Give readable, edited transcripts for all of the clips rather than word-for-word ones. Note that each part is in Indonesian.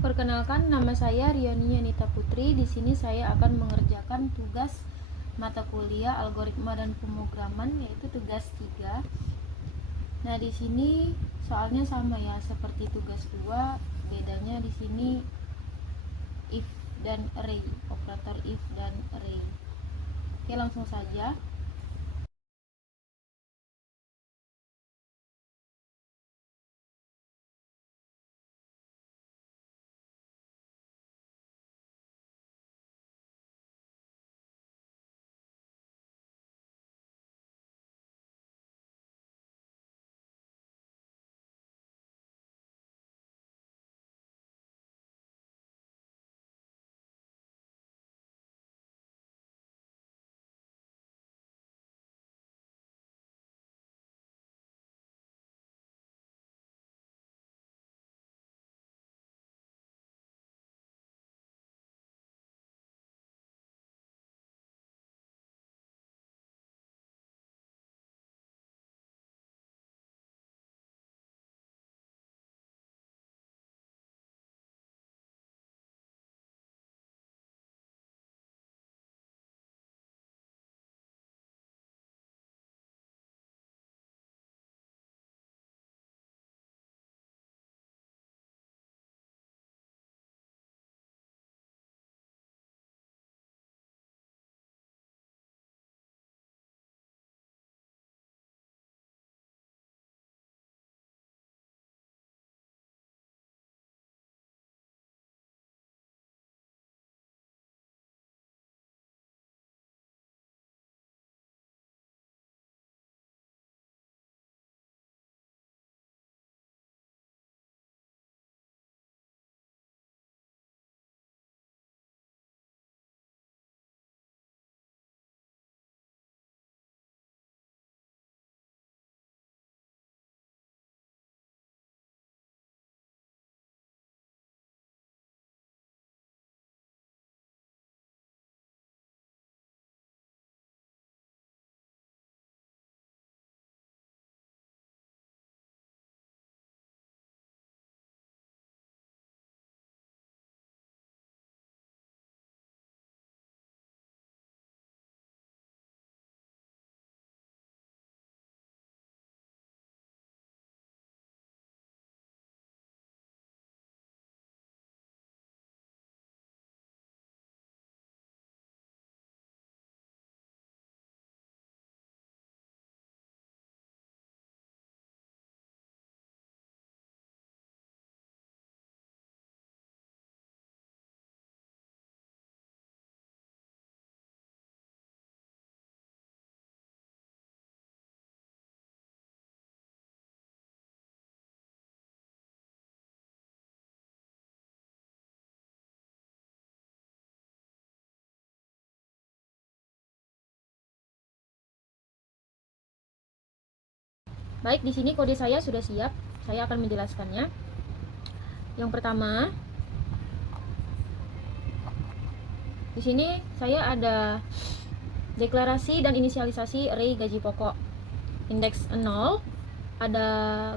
Perkenalkan, nama saya Rioni Yanita Putri. Di sini saya akan mengerjakan tugas mata kuliah Algoritma dan Pemrograman, yaitu tugas 3. Nah, di sini soalnya sama ya seperti tugas 2, bedanya di sini if dan array, operator if dan array. Oke, langsung saja. Baik, di sini kode saya sudah siap. Saya akan menjelaskannya. Yang pertama, di sini saya ada deklarasi dan inisialisasi array gaji pokok. Indeks 0 ada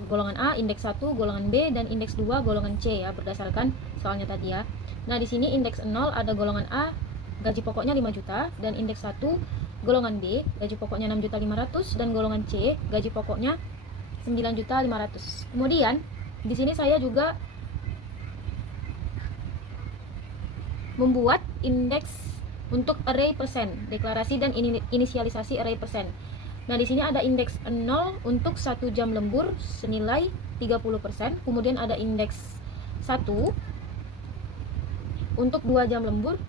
golongan A, indeks 1 golongan B, dan indeks 2 golongan C ya, berdasarkan soalnya tadi ya. Nah, di sini indeks 0 ada golongan A, gaji pokoknya 5 juta, dan indeks 1 golongan B, gaji pokoknya 6.500.000, dan golongan C, gaji pokoknya 9.500.000. Kemudian, di sini saya juga membuat indeks untuk array persen, deklarasi dan inisialisasi array persen. Nah, di sini ada indeks 0 untuk 1 jam lembur senilai 30%, kemudian ada indeks 1 untuk 2 jam lembur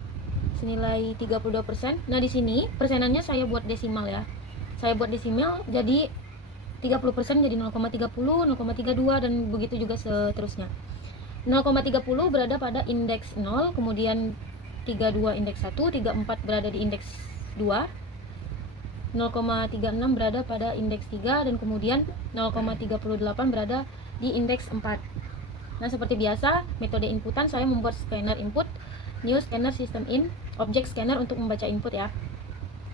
senilai 32%. Nah, di sini persenannya saya buat desimal ya. Saya buat desimal jadi 30% jadi 0,30, 0,32 dan begitu juga seterusnya. 0,30 berada pada indeks 0, kemudian 32 indeks 1, 34 berada di indeks 2, 0,36 berada pada indeks 3, dan kemudian 0,38 berada di indeks 4. Nah, seperti biasa, metode inputan saya membuat scanner input, new scanner system in, object scanner untuk membaca input ya.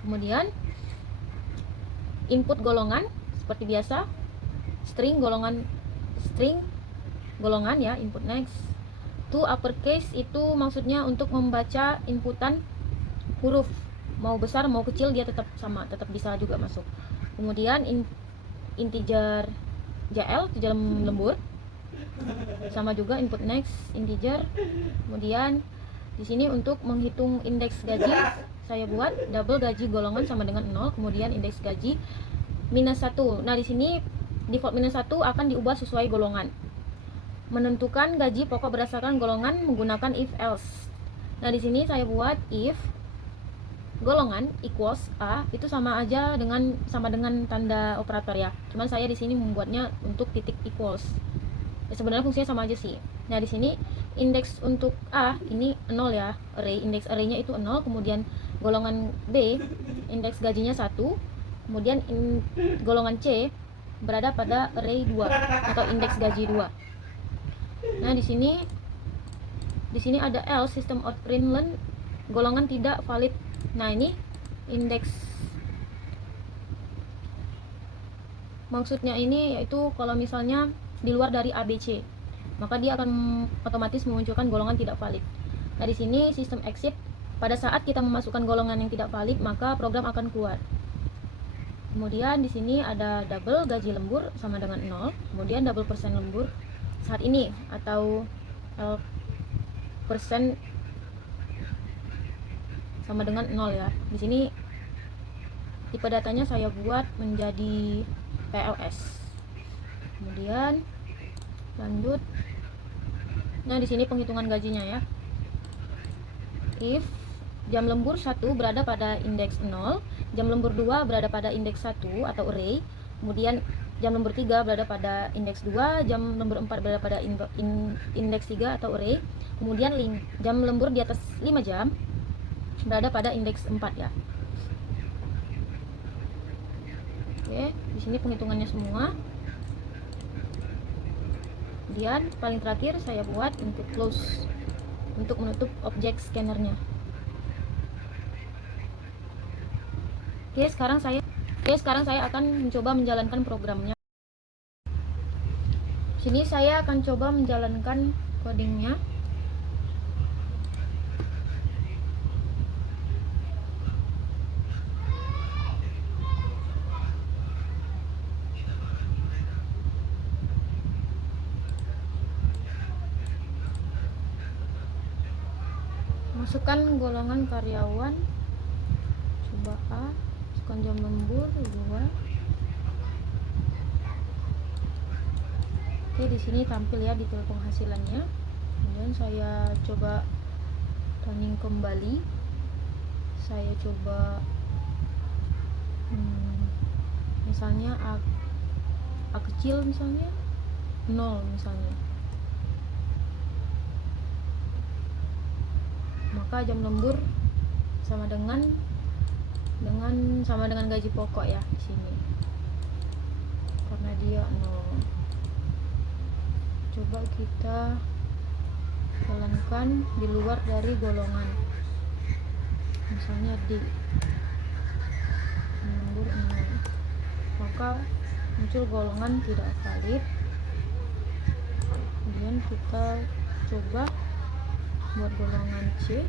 Kemudian input golongan seperti biasa, string golongan ya, input next. To uppercase itu maksudnya untuk membaca inputan huruf, mau besar mau kecil dia tetap sama, tetap bisa juga masuk. Kemudian integer JL, dalam lembur, sama juga input next integer. Kemudian di sini untuk menghitung indeks gaji saya buat double gaji golongan sama dengan 0, kemudian indeks gaji -1. Nah, di sini default -1 akan diubah sesuai golongan. Menentukan gaji pokok berdasarkan golongan menggunakan if else. Nah, di sini saya buat if golongan equals A, itu sama dengan tanda operator ya. Cuman saya di sini membuatnya untuk titik equals. Ya, sebenarnya fungsinya sama aja sih. Nah, di sini indeks untuk A ini 0 ya, indeks array-nya itu 0, kemudian golongan B indeks gajinya 1, kemudian golongan C berada pada array 2 atau indeks gaji 2. Nah, di sini ada else system out println golongan tidak valid. Nah, ini indeks, maksudnya ini yaitu kalau misalnya di luar dari ABC, maka dia akan otomatis memunculkan golongan tidak valid. Nah, di sini sistem exit, pada saat kita memasukkan golongan yang tidak valid, maka program akan keluar. Kemudian di sini ada double gaji lembur sama dengan 0, kemudian double persen lembur saat ini atau persen sama dengan 0 ya. Di sini tipe datanya saya buat menjadi PLS. Kemudian lanjut. Nah, di sini penghitungan gajinya ya. If jam lembur 1 berada pada indeks 0, jam lembur 2 berada pada indeks 1 atau array, kemudian jam lembur 3 berada pada indeks 2, jam lembur 4 berada pada indeks 3 atau array, kemudian jam lembur di atas 5 jam berada pada indeks 4 ya. Oke, di sini penghitungannya semua. Kemudian paling terakhir saya buat untuk close, untuk menutup objek scannernya. Oke, sekarang saya akan mencoba menjalankan programnya. Sini saya akan coba menjalankan codingnya. Masukkan golongan karyawan, coba A, masukkan jam lembur 2. Oke, di sini tampil ya detail penghasilannya. Kemudian saya coba running kembali. Saya coba misalnya A kecil misalnya 0 misalnya. Maka jam lembur sama dengan gaji pokok ya di sini. Karena dia 0. Coba kita jalankan di luar dari golongan. Misalnya D. Lembur 0. Maka muncul golongan tidak valid. Kemudian kita coba buat golongan C.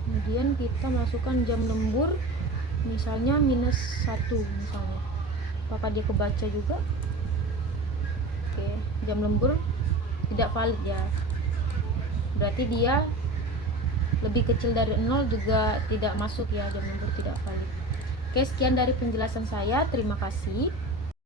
Kemudian kita masukkan jam lembur misalnya -1 misalnya. Apakah dia kebaca juga? Oke, jam lembur tidak valid ya. Berarti dia lebih kecil dari 0 juga tidak masuk ya, jam lembur tidak valid. Oke, sekian dari penjelasan saya. Terima kasih.